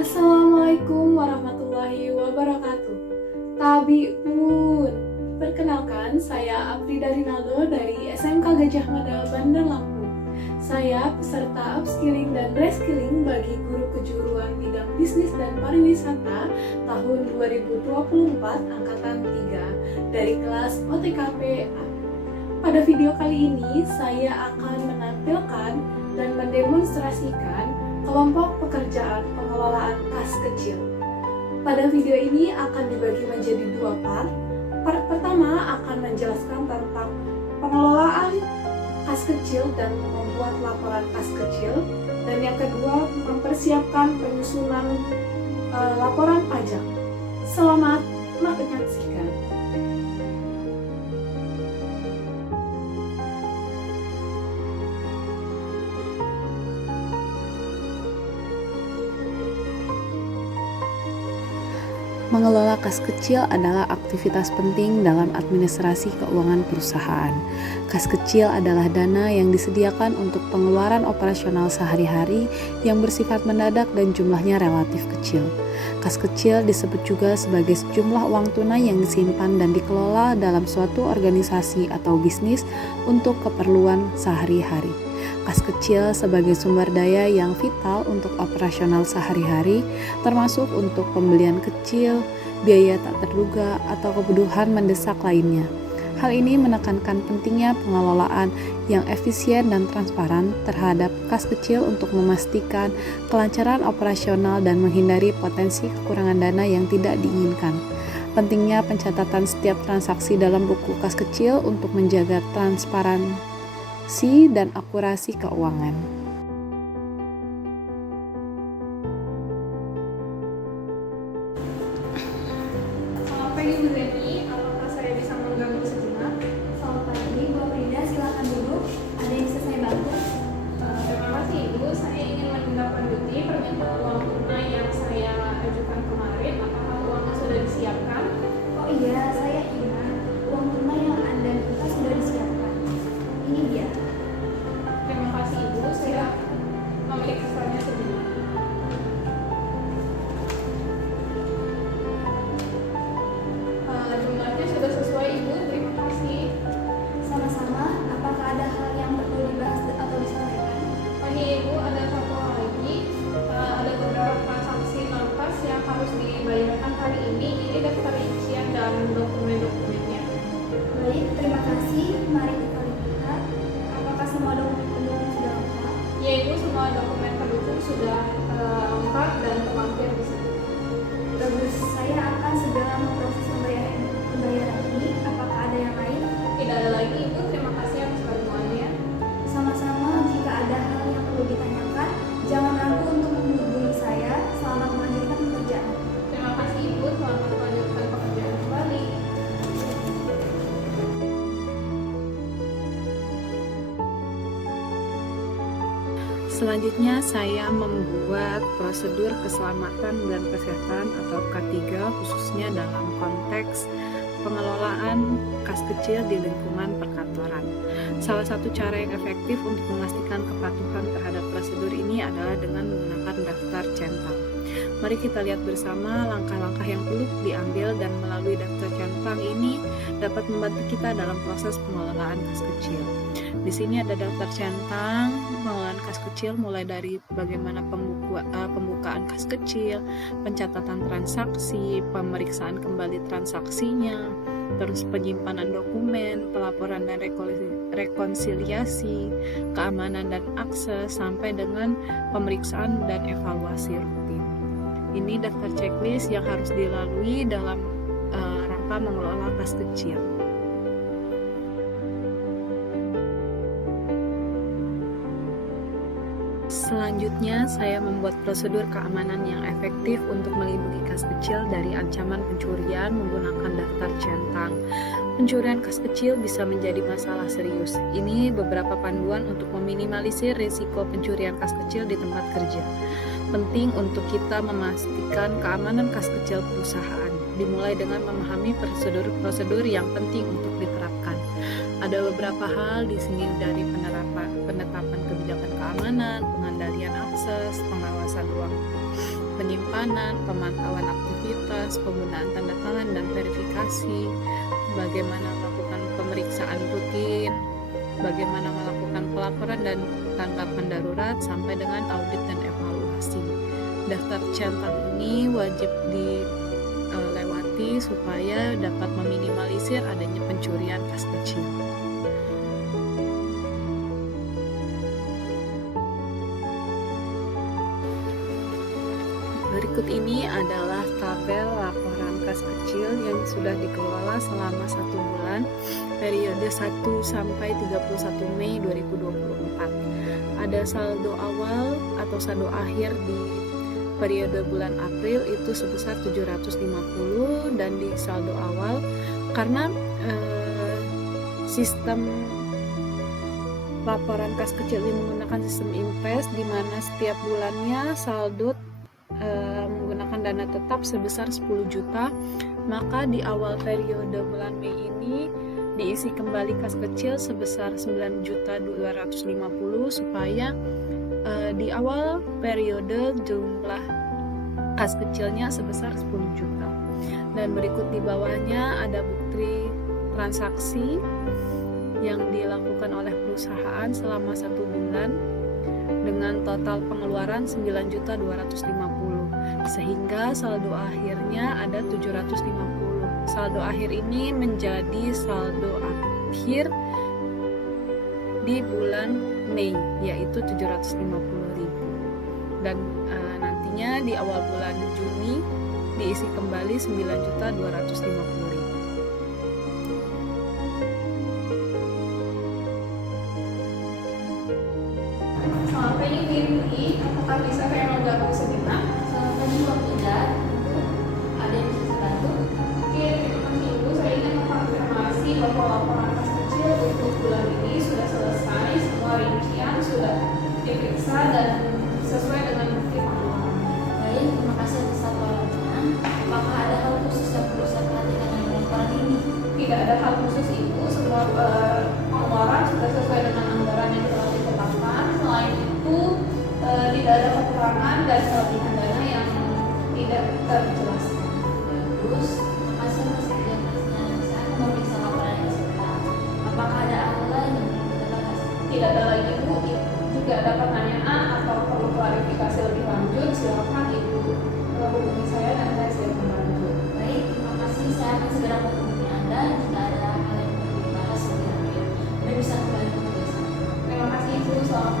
Assalamualaikum warahmatullahi wabarakatuh. Tabi pun. Perkenalkan, saya Afrida Rinaldo dari SMK Gajah Mada Bandar Lampung. Saya peserta upskilling dan reskilling bagi guru kejuruan bidang bisnis dan pariwisata tahun 2024 angkatan 3 dari kelas OTKP A. Pada video kali ini, saya akan menampilkan dan mendemonstrasikan kelompok pekerjaan pengelolaan kas kecil. Pada video ini akan dibagi menjadi dua part. Part pertama akan menjelaskan tentang pengelolaan kas kecil dan membuat laporan kas kecil. Dan yang kedua, mempersiapkan penyusunan laporan pajak. Selamat menyaksikan. Mengelola kas kecil adalah aktivitas penting dalam administrasi keuangan perusahaan. Kas kecil adalah dana yang disediakan untuk pengeluaran operasional sehari-hari yang bersifat mendadak dan jumlahnya relatif kecil. Kas kecil disebut juga sebagai sejumlah uang tunai yang disimpan dan dikelola dalam suatu organisasi atau bisnis untuk keperluan sehari-hari. Kas kecil sebagai sumber daya yang vital untuk operasional sehari-hari, termasuk untuk pembelian kecil, biaya tak terduga, atau kebutuhan mendesak lainnya. Hal ini menekankan pentingnya pengelolaan yang efisien dan transparan terhadap kas kecil untuk memastikan kelancaran operasional dan menghindari potensi kekurangan dana yang tidak diinginkan. Pentingnya pencatatan setiap transaksi dalam buku kas kecil untuk menjaga transparansi dan akurasi keuangan. Selamat pagi Bu Zeni, apakah saya bisa mengganggu sejenak? Selamat pagi, Bu Frida, silakan duduk. Ada yang bisa saya bantu? Terima kasih Ibu, saya ingin menindaklanjuti permintaan uang tunai yang saya ajukan kemarin. Apakah uangnya sudah disiapkan? Oh iya, saya ingat uang tunai yang Anda minta sudah disiapkan. Ini dia. Terima kasih Ibu, saya memeriksanya sejenak. Jumlahnya sudah sesuai Ibu, terima kasih. Sama-sama, apakah ada hal yang perlu dibahas atau disampaikan? Ini Ibu, ada satu hal lagi, ada beberapa transaksi non-kas yang harus dibayarkan hari ini. Ini daftar rincian dan dokumen-dokumennya. Baik, terima kasih. Mari kita lihat apakah semua dokumen pendukung sudah lengkap. Ya Ibu, semua dokumen pendukung sudah lengkap dan terlampir di situ. Bagus, saya akan segera memproses pembayaran ini. Apakah ada yang lain? Tidak ada lagi Ibu, terima kasih atas bantuannya. Sama-sama, jika ada hal yang perlu ditanyakan, jangan ragu untuk menghubungi saya. Selamat melanjutkan pekerjaan. Terima kasih Ibu, selamat melanjutkan pekerjaan kembali. Selanjutnya saya membuat prosedur keselamatan dan kesehatan atau K3 khususnya dalam konteks pengelolaan kas kecil di lingkungan perkantoran. Salah satu cara yang efektif untuk memastikan kepatuhan terhadap prosedur ini adalah dengan menggunakan daftar centang. Mari kita lihat bersama langkah-langkah yang perlu diambil dan melalui daftar centang ini dapat membantu kita dalam proses pengelolaan kas kecil. Di sini ada daftar centang pengelolaan kas kecil mulai dari bagaimana pembukaan kas kecil, pencatatan transaksi, pemeriksaan kembali transaksinya, terus penyimpanan dokumen, pelaporan dan rekonsiliasi, keamanan dan akses, sampai dengan pemeriksaan dan evaluasi rutin. Ini daftar checklist yang harus dilalui dalam rangka mengelola kas kecil. Selanjutnya, saya membuat prosedur keamanan yang efektif untuk melindungi kas kecil dari ancaman pencurian menggunakan daftar centang. Pencurian kas kecil bisa menjadi masalah serius. Ini beberapa panduan untuk meminimalisir risiko pencurian kas kecil di tempat kerja. Penting untuk kita memastikan keamanan kas kecil perusahaan, dimulai dengan memahami prosedur-prosedur yang penting untuk diterapkan. Ada beberapa hal di sini, dari penetapan kebijakan keamanan, pengendalian akses, pengawasan ruang penyimpanan, pemantauan aktivitas, penggunaan tanda tangan dan verifikasi, bagaimana melakukan pemeriksaan rutin, bagaimana melakukan pelaporan dan tanggapan darurat, sampai dengan audit dan evaluasi. Daftar centang ini wajib dilewati supaya dapat meminimalisir adanya pencurian kas kecil. Berikut ini adalah tabel laporan kas kecil yang sudah dikelola selama 1 bulan periode 1 sampai 31 Mei 2024. Ada saldo awal atau saldo akhir di periode bulan April itu sebesar 750, dan di saldo awal karena sistem laporan kas kecil ini menggunakan sistem impres di mana setiap bulannya saldo menggunakan dana tetap sebesar 10 juta, maka di awal periode bulan Mei ini diisi kembali kas kecil sebesar 9.250.000 supaya di awal periode jumlah kas kecilnya sebesar 10 juta. Dan berikut di bawahnya ada bukti transaksi yang dilakukan oleh perusahaan selama 1 bulan dengan total pengeluaran 9.250.000 sehingga saldo akhirnya ada 750. Saldo akhir ini menjadi saldo akhir di bulan Mei, yaitu 750.000, dan nantinya di awal bulan Juni diisi kembali 9.250.000. Selamat pagi Bu Irmi, apakah bisa saya menggabung sejenak? Selamat pagi Waktu dan ada yang bisa saya bantu? Oke, terima kasih Ibu. Saya ingin mengkonfirmasi bahwa laporan kas kecil untuk bulan ini sudah selesai, semua rincian sudah diperiksa dan sesuai dengan bukti pengeluaran. Baik, terima kasih atas laporannya. Apakah ada hal khusus yang perlu saya perhatikan dalam laporan ini? Tidak ada hal khusus Ibu, semua pengeluaran sudah sesuai dengan anggaran yang telah ditetapkan. Selain itu, tidak ada kekurangan dan kelebihan dana yang tidak terjelaskan. Bagus, terima kasih Mas Kerja atasnya. Saya akan memeriksa laporan yang sekarang. Apakah ada hal lain yang perlu kita bahas? Tidak ada lagi Bu. Jika ada pertanyaan atau perlu klarifikasi lebih lanjut, silakan Ibu hubungi saya dan saya siap membantu. Baik, terima kasih. Saya akan segera menghubungi Anda jika ada hal yang perlu dibahas lebih lanjut. Anda bisa kembali ke tugas Anda. Terima kasih Ibu, selamat